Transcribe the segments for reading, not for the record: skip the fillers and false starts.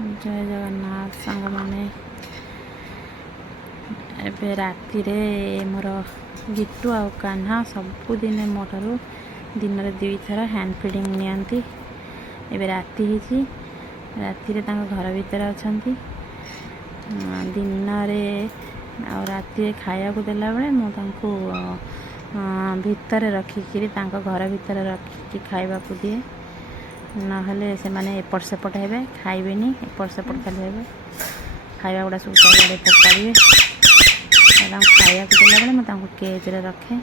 जय जगन्नाथ सांग मैंने एबे राति रे मोर गिट्टू आ कान्हा सबुदिन मोठार दिन में 2 थर हैंड फीडिंग नियंती। एबे राति ही राति रे तांको घर भीतर अच्छा दिन आ राति खाया को देला बेले मु तांको भितर रखिकी घर भीतर रखिकी खाइबा को दिए नहले से माने एपट सेपट हेबे खाइबेनी एपट सेपट खाली हेबे खाइबा गुड़ा सब चारिआडे फोपाड़िए खाया को देला बेले मुझे केज रे रखे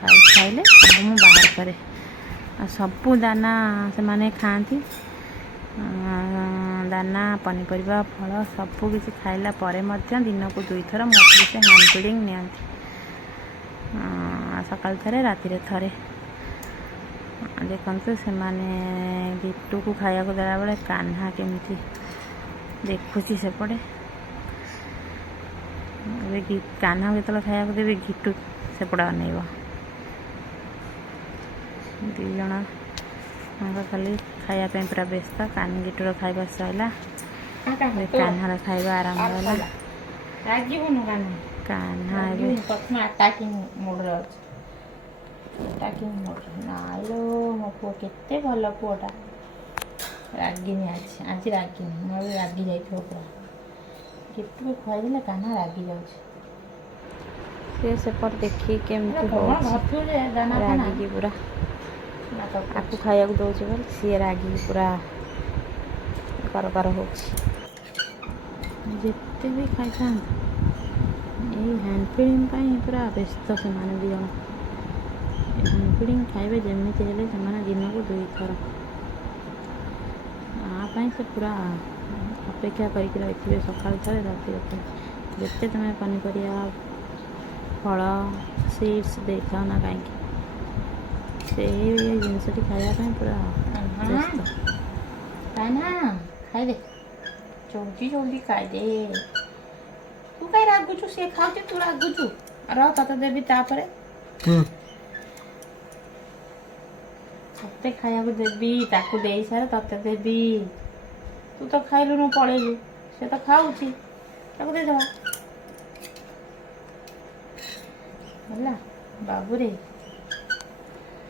खाइले मु बाहर करे सबू दाना से माने खाती दाना पनीपरिया फल सबू किसी खाइला परे मध्य दिन को 2 थर मोटे से हैंड फीडिंग नियंती सकाल थरे राति रे थरे देखते से माने गिट्टू को खाया को देला बेले कान्हा केमती देखुची सेपटे कान्हा जो खाया को देवे गिट्टू सेपटे अनेब 2 जन खाली खायापी पूरा व्यस्त कान गिट्टूर खाଇବା सैला कान्हार खाଇବା आरंभ होला कान्हा अटाकिंग मोड रे अछि अटाकिंग मोड नालो मो पुओ केते भल पुओटा रागिनी आज रागिनी मो रागी जाइथो पूरा केते खुआई देले कान्हा रागी जाउछ से सेपट देखी केमती हो रागी की पूरा आपको खाया को दौचे बोल सी रागी पूरा कर हो जिते भी खाई था हैंड फीडिंग पूरा व्यस्त से माने 2 जन हैंड फीडिंग खाइबे जमीती हेले से दिन को 2 थर आपाई से पूरा अपेक्षा करके रही सकाल थरे राति थरे जिते तुम पनीपरिया फल सीड्स दे था ना कहीं से जिनसटी खायापी पूरा व्यस्त खाई दे जल्दी जल्दी खाई दे तू कहीं रागुचु से खाऊ तू रागुचु रह तते देवी तापरे तते खाया को देवी ताकू दे सारे तते देवी तू तो खाइलु न पळेलु से तो खाऊची ताकू दे दवा होला बाबू रे